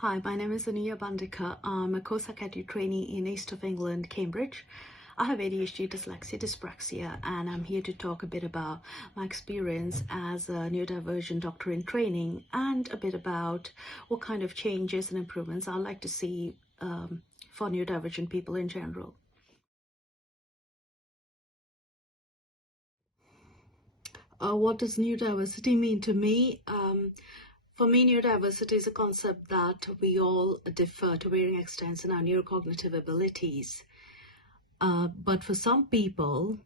Hi, my name is Anuya Bandecar. I'm a Psychiatric Trainee in East of England, Cambridge. I have ADHD, dyslexia, dyspraxia, and I'm here to talk a bit about my experience as a neurodivergent doctor in training and a bit about what kind of changes and improvements I'd like to see for neurodivergent people in general. What does neurodiversity mean to me? For me, neurodiversity is a concept that we all differ to varying extents in our neurocognitive abilities. But for some people,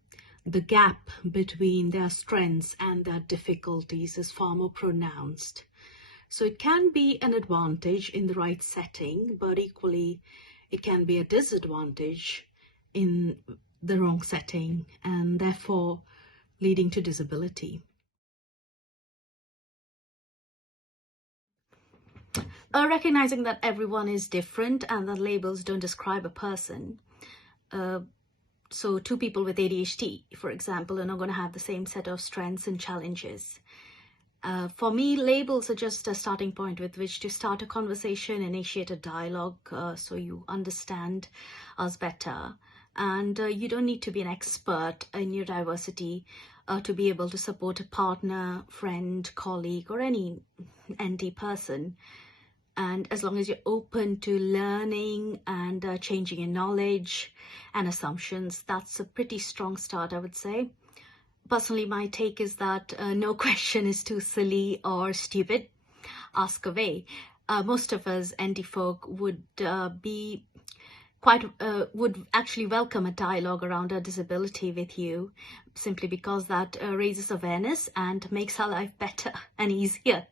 the gap between their strengths and their difficulties is far more pronounced. So it can be an advantage in the right setting, but equally it can be a disadvantage in the wrong setting and therefore leading to disability. Recognizing that everyone is different and that labels don't describe a person. So two people with ADHD, for example, are not going to have the same set of strengths and challenges. For me, labels are just a starting point with which to start a conversation, initiate a dialogue, so you understand us better. And you don't need to be an expert in neurodiversity to be able to support a partner, friend, colleague, or any ND person. And as long as you're open to learning and changing your knowledge and assumptions, that's a pretty strong start, I would say. Personally, my take is that no question is too silly or stupid. Ask away. Most of us ND folk would would actually welcome a dialogue around our disability with you, simply because that raises awareness and makes our life better and easier.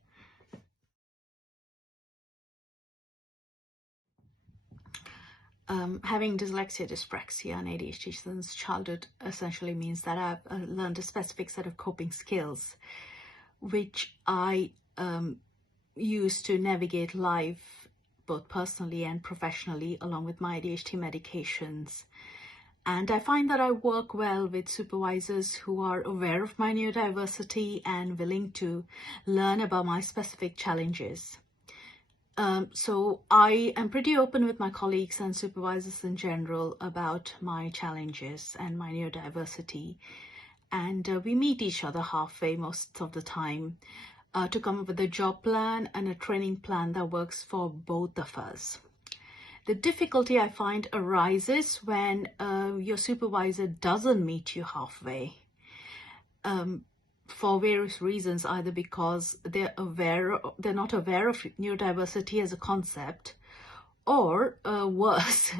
Having dyslexia, dyspraxia, and ADHD since childhood essentially means that I've learned a specific set of coping skills, which I use to navigate life both personally and professionally, along with my ADHD medications. And I find that I work well with supervisors who are aware of my neurodiversity and willing to learn about my specific challenges. So I am pretty open with my colleagues and supervisors in general about my challenges and my neurodiversity. And we meet each other halfway most of the time to come up with a job plan and a training plan that works for both of us. The difficulty I find arises when your supervisor doesn't meet you halfway. For various reasons, either because they're not aware of neurodiversity as a concept, or worse,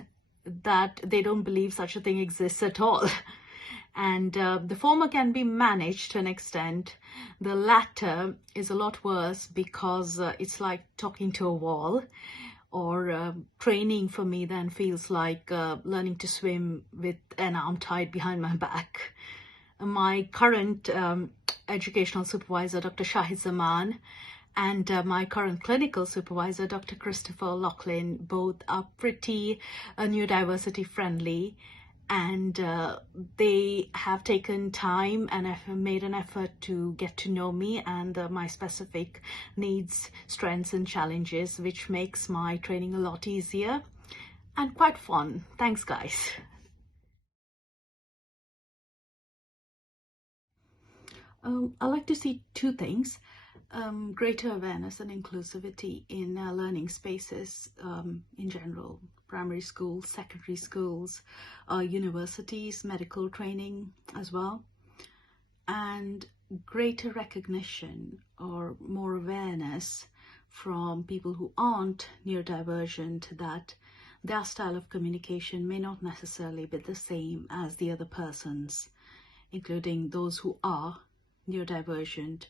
that they don't believe such a thing exists at all. And the former can be managed to an extent. The latter is a lot worse because it's like talking to a wall, or training for me then feels like learning to swim with an arm tied behind my back. My current educational supervisor, Dr. Shahid Zaman, and my current clinical supervisor, Dr. Christopher Laughlin, both are pretty neurodiversity friendly, and they have taken time and have made an effort to get to know me and my specific needs, strengths, and challenges, which makes my training a lot easier and quite fun. Thanks, guys. I like to see two things: greater awareness and inclusivity in learning spaces in general, primary schools, secondary schools, universities, medical training as well, and greater recognition or more awareness from people who aren't neurodivergent that their style of communication may not necessarily be the same as the other person's, including those who are neurodivergent.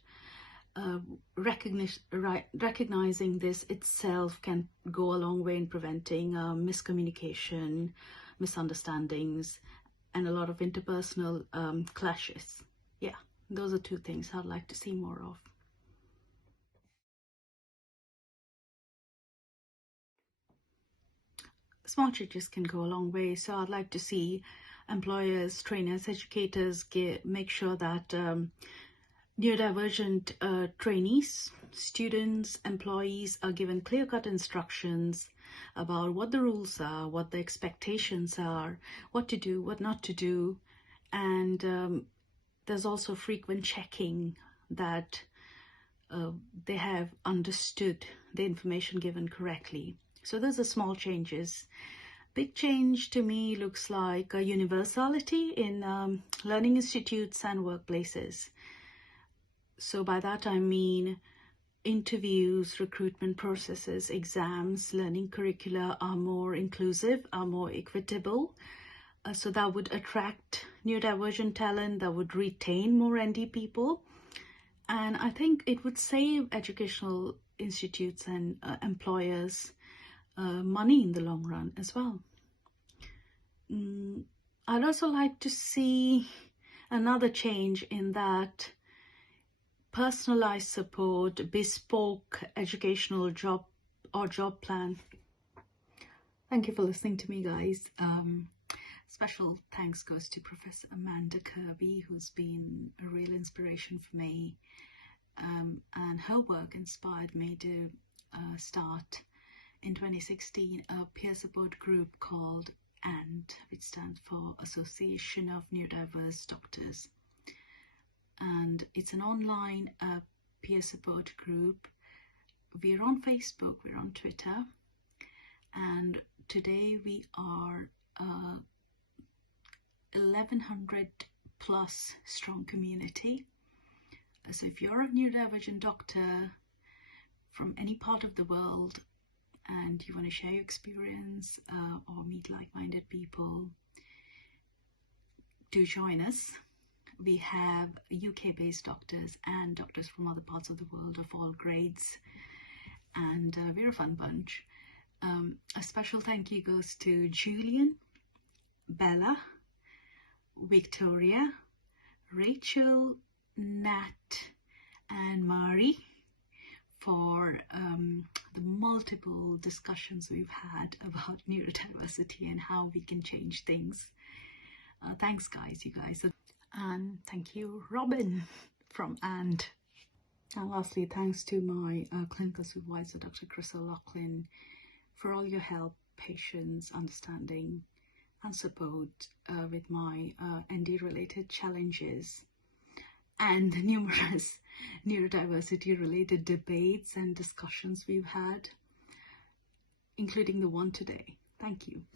Recognizing this itself can go a long way in preventing miscommunication, misunderstandings, and a lot of interpersonal clashes. Yeah, those are two things I'd like to see more of. Small changes can go a long way, so I'd like to see employers, trainers, educators make sure that neurodivergent trainees students, employees are given clear-cut instructions about what the rules are, what the expectations are, what to do, what not to do, and there's also frequent checking that they have understood the information given correctly. So those are small changes. Big change to me looks like a universality in learning institutes and workplaces. So by that I mean interviews, recruitment processes, exams, learning curricula are more inclusive, are more equitable. So that would attract neurodivergent talent, that would retain more ND people. And I think it would save educational institutes and employers money in the long run as well. I'd also like to see another change in that personalized support, bespoke educational job plan. Thank you for listening to me, guys. Special thanks goes to Professor Amanda Kirby, who's been a real inspiration for me, and her work inspired me to start in 2016 a peer support group called AND, which stands for Association of Neurodiverse Doctors. And it's an online peer support group. We're on Facebook, we're on Twitter, and today we are 1100 plus strong community. So if you're a neurodivergent doctor from any part of the world and you want to share your experience or meet like-minded people, do join us. We have UK-based doctors and doctors from other parts of the world of all grades, and we're a fun bunch. A special thank you goes to Julian, Bella, Victoria, Rachel, Nat, and Mari for the multiple discussions we've had about neurodiversity and how we can change things. Thanks, guys, you guys. And thank you, Robin from AND. And lastly, thanks to my clinical supervisor, Dr. Chris O'Loughlin, for all your help, patience, understanding, and support with my ND-related challenges and numerous neurodiversity-related debates and discussions we've had, including the one today. Thank you.